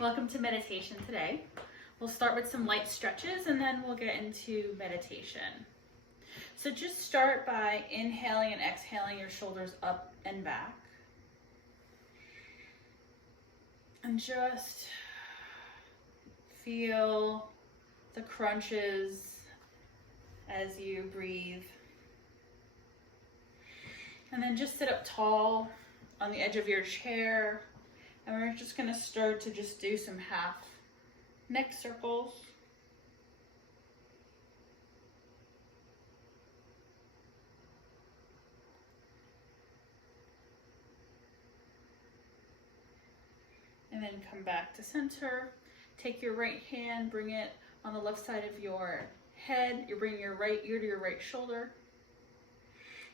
Welcome to meditation today. We'll start with some light stretches and then we'll get into meditation. So just start by inhaling and exhaling your shoulders up and back. And just feel the crunches as you breathe. And then just sit up tall on the edge of your chair. And we're just going to start to just do some half neck circles. And then come back to center. Take your right hand, bring it on the left side of your head. You're bringing your right ear to your right shoulder.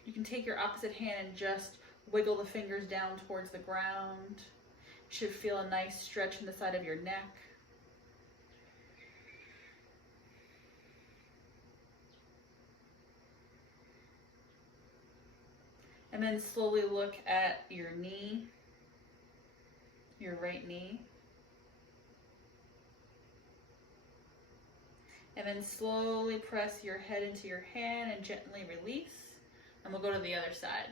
You can take your opposite hand and just wiggle the fingers down towards the ground. You should feel a nice stretch in the side of your neck. And then slowly look at your knee, your right knee. And then slowly press your head into your hand and gently release. And we'll go to the other side.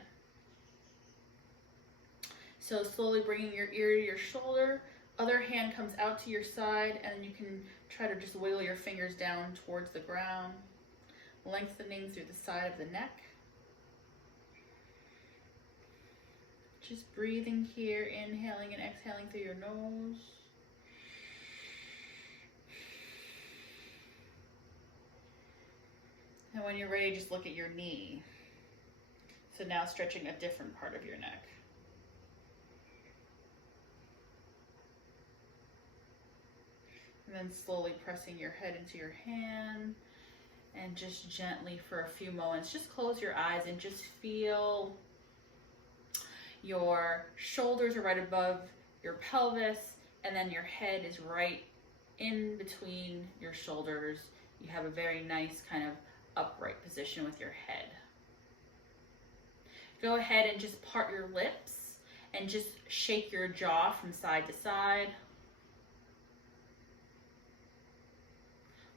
So slowly bringing your ear to your shoulder, other hand comes out to your side, and you can try to just wiggle your fingers down towards the ground, lengthening through the side of the neck. Just breathing here, inhaling and exhaling through your nose. And when you're ready, just look at your knee. So now stretching a different part of your neck. And then slowly pressing your head into your hand and just gently for a few moments, just close your eyes and just feel your shoulders are right above your pelvis and then your head is right in between your shoulders. You have a very nice kind of upright position with your head. Go ahead and just part your lips and just shake your jaw from side to side.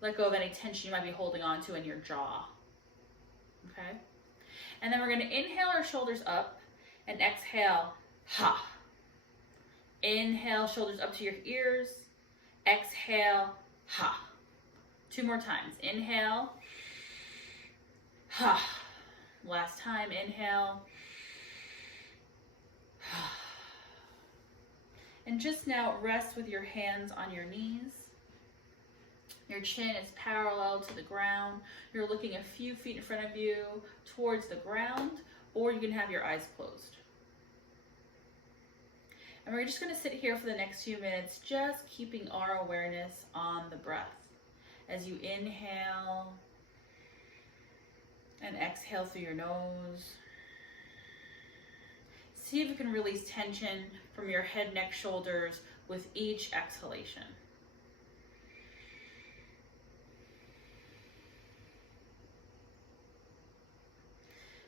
Let go of any tension you might be holding on to in your jaw. Okay? And then we're going to inhale our shoulders up and exhale, ha. Inhale, shoulders up to your ears. Exhale, ha. 2 more times. Inhale, ha. Last time, inhale, ha. And just now rest with your hands on your knees. Your chin is parallel to the ground. You're looking a few feet in front of you towards the ground, or you can have your eyes closed. And we're just going to sit here for the next few minutes, just keeping our awareness on the breath. As you inhale and exhale through your nose. See if you can release tension from your head, neck, shoulders with each exhalation.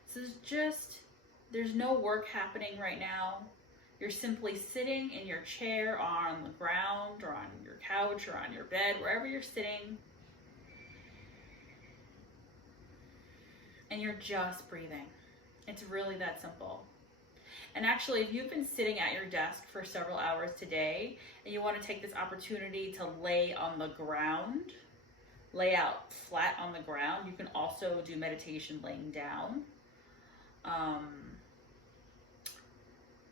So there's no work happening right now. You're simply sitting in your chair, or on the ground, or on your couch, or on your bed, wherever you're sitting. And you're just breathing. It's really that simple. And actually, if you've been sitting at your desk for several hours today, and you want to take this opportunity to lay on the ground, lay out flat on the ground, you can also do meditation laying down.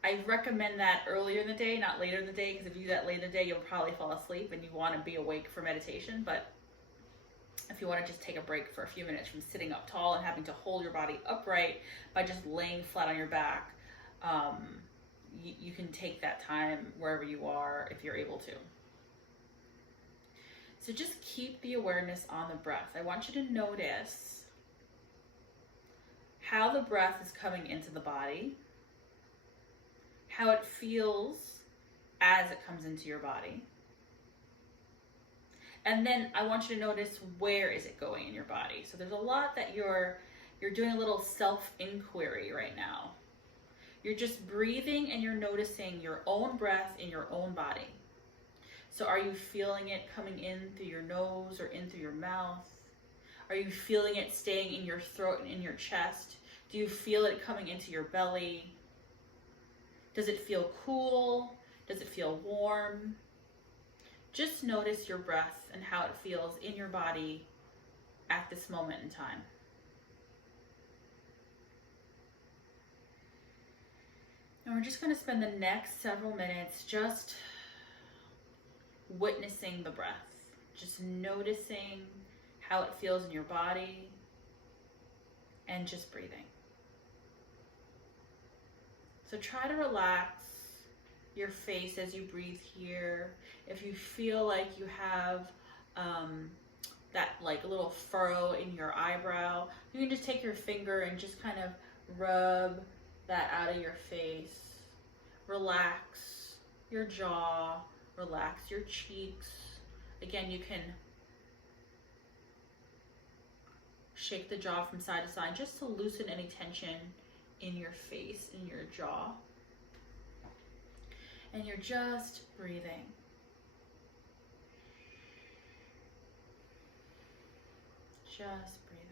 I recommend that earlier in the day, not later in the day, because if you do that later in the day, you'll probably fall asleep and you want to be awake for meditation. But if you want to just take a break for a few minutes from sitting up tall and having to hold your body upright by just laying flat on your back, you can take that time wherever you are if you're able to. So just keep the awareness on the breath. I want you to notice how the breath is coming into the body, how it feels as it comes into your body. And then I want you to notice, where is it going in your body? So there's a lot that you're doing a little self-inquiry right now. You're just breathing and you're noticing your own breath in your own body. So are you feeling it coming in through your nose or in through your mouth? Are you feeling it staying in your throat and in your chest? Do you feel it coming into your belly? Does it feel cool? Does it feel warm? Just notice your breath and how it feels in your body at this moment in time. And we're just going to spend the next several minutes just witnessing the breath, just noticing how it feels in your body, and just breathing. So try to relax your face as you breathe here. If you feel like you have that like little furrow in your eyebrow, you can just take your finger and just kind of rub that out of your face. Relax your jaw, relax your cheeks. Again, you can shake the jaw from side to side just to loosen any tension in your face, in your jaw. And you're just breathing. Just breathing.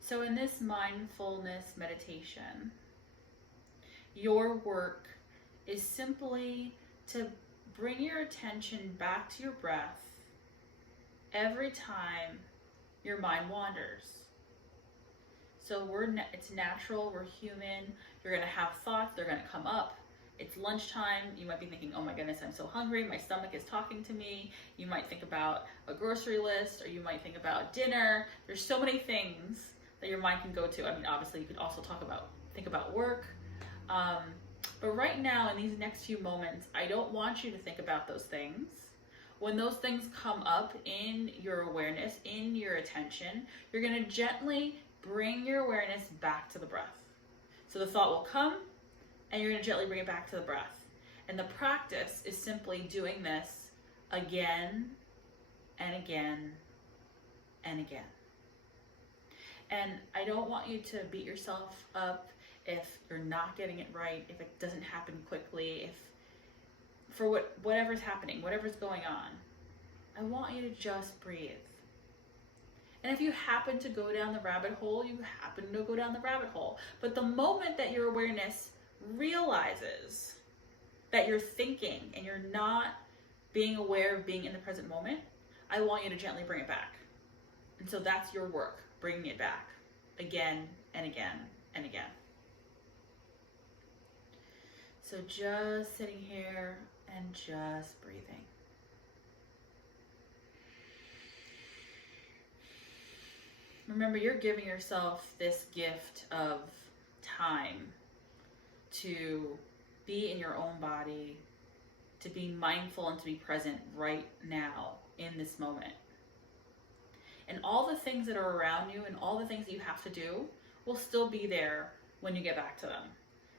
So in this mindfulness meditation, your work is simply to bring your attention back to your breath every time your mind wanders. So it's natural, we're human. You're gonna have thoughts, they're gonna come up. It's lunchtime, you might be thinking, oh my goodness, I'm so hungry, my stomach is talking to me. You might think about a grocery list, or you might think about dinner. There's so many things that your mind can go to. I mean, obviously you could also think about work. But right now, in these next few moments, I don't want you to think about those things. When those things come up in your awareness, in your attention, you're gonna gently bring your awareness back to the breath. So the thought will come, and you're gonna gently bring it back to the breath. And the practice is simply doing this again and again and again. And I don't want you to beat yourself up if you're not getting it right, if it doesn't happen quickly, if for whatever's happening, whatever's going on. I want you to just breathe. And if you happen to go down the rabbit hole, you happen to go down the rabbit hole. But the moment that your awareness realizes that you're thinking and you're not being aware of being in the present moment, I want you to gently bring it back. And so that's your work, bringing it back again and again and again. So just sitting here and just breathing. Remember, you're giving yourself this gift of time to be in your own body, to be mindful and to be present right now in this moment. And all the things that are around you and all the things that you have to do will still be there when you get back to them.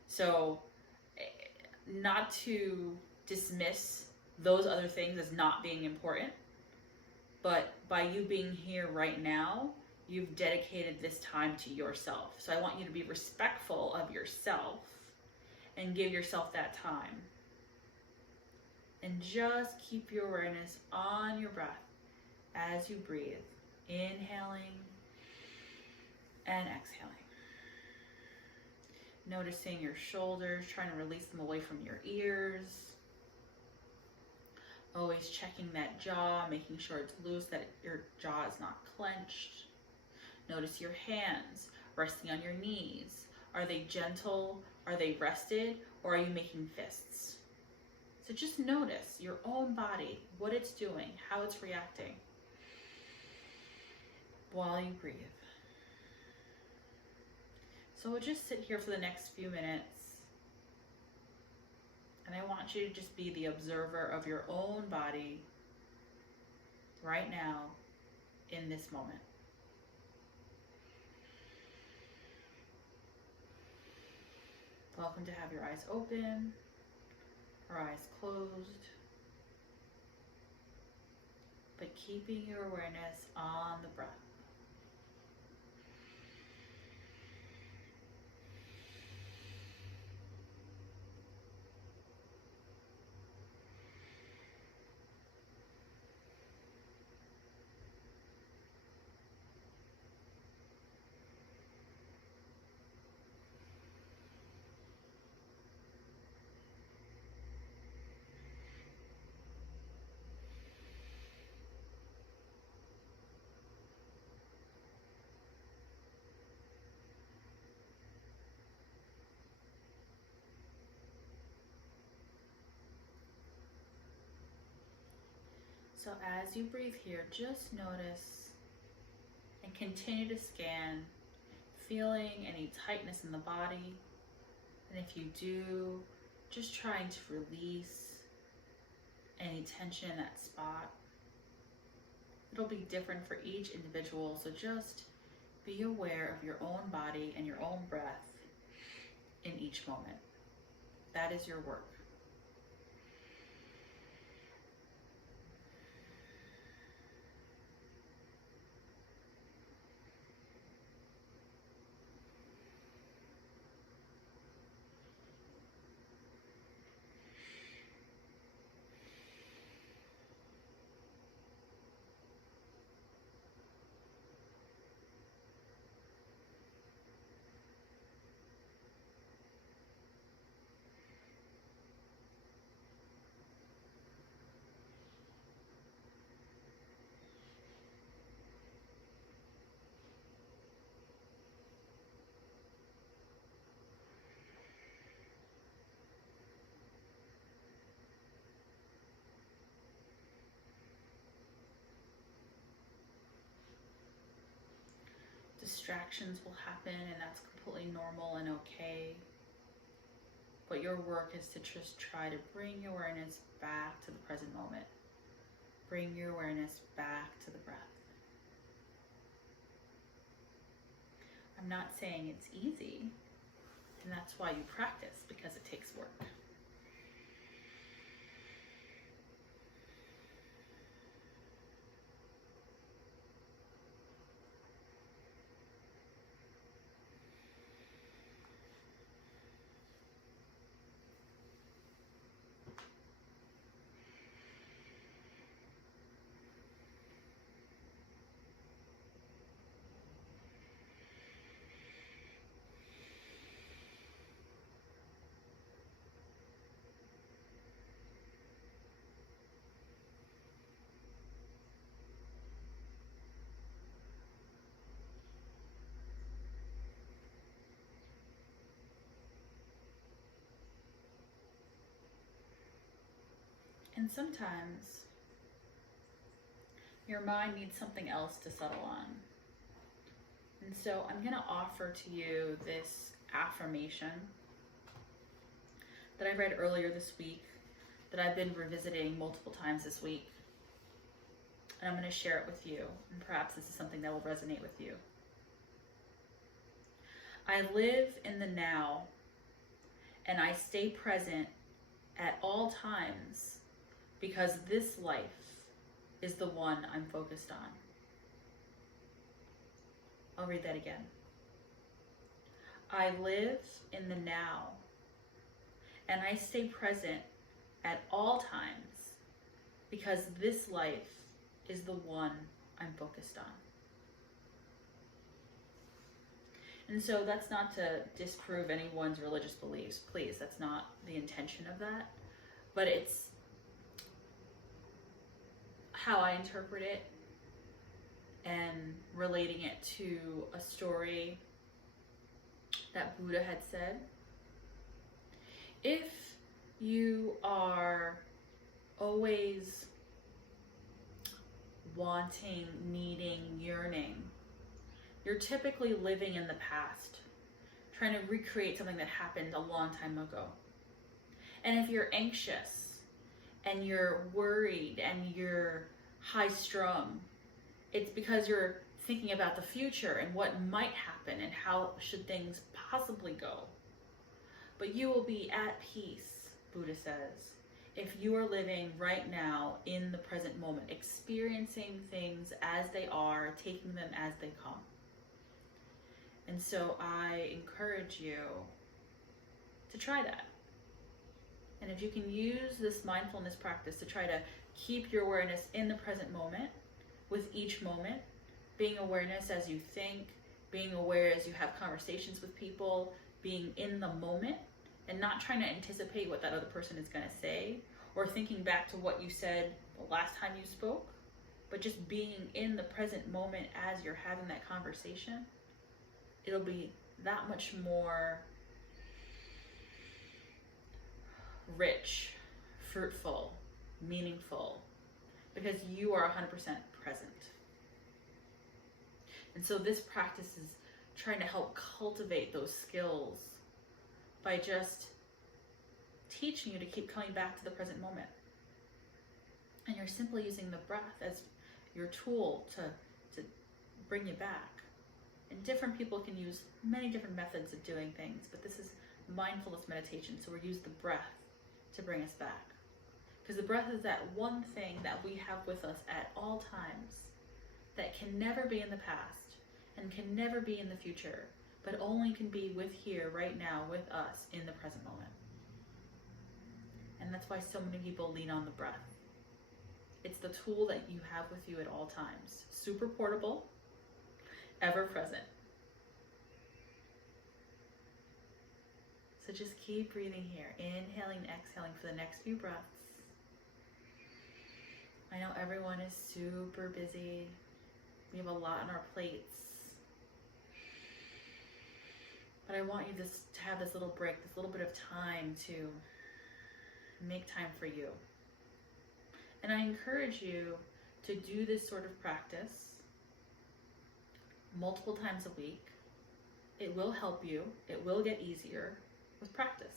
So not to dismiss those other things as not being important, but by you being here right now, you've dedicated this time to yourself. So I want you to be respectful of yourself and give yourself that time. And just keep your awareness on your breath as you breathe, inhaling and exhaling. Noticing your shoulders, trying to release them away from your ears. Always checking that jaw, making sure it's loose, that your jaw is not clenched. Notice your hands resting on your knees. Are they gentle? Are they rested? Or are you making fists? So just notice your own body, what it's doing, how it's reacting while you breathe. So we'll just sit here for the next few minutes. And I want you to just be the observer of your own body right now in this moment. Welcome to have your eyes open or eyes closed, but keeping your awareness on the breath. So as you breathe here, just notice and continue to scan, feeling any tightness in the body. And if you do, just trying to release any tension in that spot. It'll be different for each individual, so just be aware of your own body and your own breath in each moment. That is your work. Distractions will happen, and that's completely normal and okay. But your work is to just try to bring your awareness back to the present moment. Bring your awareness back to the breath. I'm not saying it's easy, and that's why you practice, because it takes work. And sometimes your mind needs something else to settle on. And so I'm going to offer to you this affirmation that I read earlier this week, that I've been revisiting multiple times this week. And I'm going to share it with you, and perhaps this is something that will resonate with you. I live in the now, and I stay present at all times, because this life is the one I'm focused on. I'll read that again. I live in the now, and I stay present at all times, because this life is the one I'm focused on. And so that's not to disprove anyone's religious beliefs, please, that's not the intention of that, but it's how I interpret it and relating it to a story that Buddha had said. If you are always wanting, needing, yearning, you're typically living in the past, trying to recreate something that happened a long time ago. And if you're anxious and you're worried and you're high strung, it's because you're thinking about the future and what might happen and how should things possibly go. But you will be at peace, Buddha says, if you are living right now in the present moment, experiencing things as they are, taking them as they come. And so I encourage you to try that. And if you can use this mindfulness practice to try to keep your awareness in the present moment, with each moment, being awareness as you think, being aware as you have conversations with people, being in the moment, and not trying to anticipate what that other person is going to say, or thinking back to what you said the last time you spoke, but just being in the present moment as you're having that conversation, it'll be that much more rich, fruitful, meaningful, because you are 100% present. And so this practice is trying to help cultivate those skills by just teaching you to keep coming back to the present moment. And you're simply using the breath as your tool to bring you back. And different people can use many different methods of doing things, but this is mindfulness meditation, so we use the breath to bring us back. Because the breath is that one thing that we have with us at all times that can never be in the past and can never be in the future, but only can be with here, right now, with us in the present moment. And that's why so many people lean on the breath. It's the tool that you have with you at all times. Super portable, ever present. So just keep breathing here, inhaling, exhaling for the next few breaths. I know everyone is super busy. We have a lot on our plates. But I want you to have this little break, this little bit of time to make time for you. And I encourage you to do this sort of practice multiple times a week. It will help you. It will get easier with practice.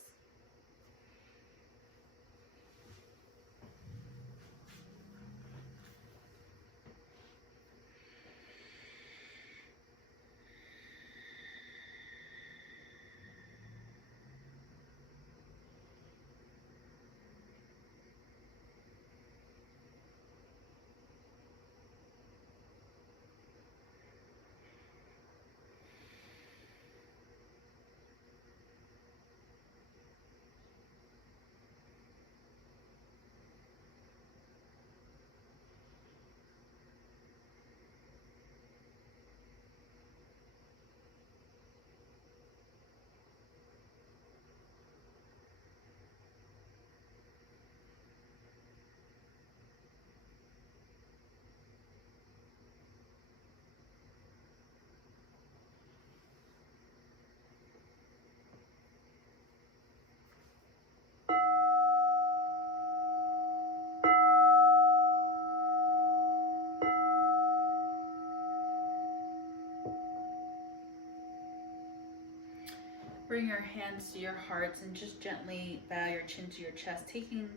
Bring your hands to your hearts and just gently bow your chin to your chest, taking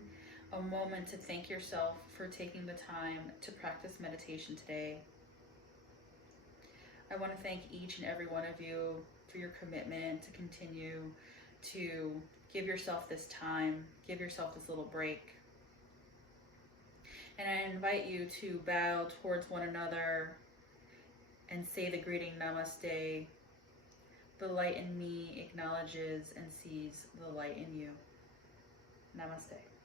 a moment to thank yourself for taking the time to practice meditation today. I want to thank each and every one of you for your commitment to continue to give yourself this time, give yourself this little break. And I invite you to bow towards one another and say the greeting Namaste. The light in me acknowledges and sees the light in you. Namaste.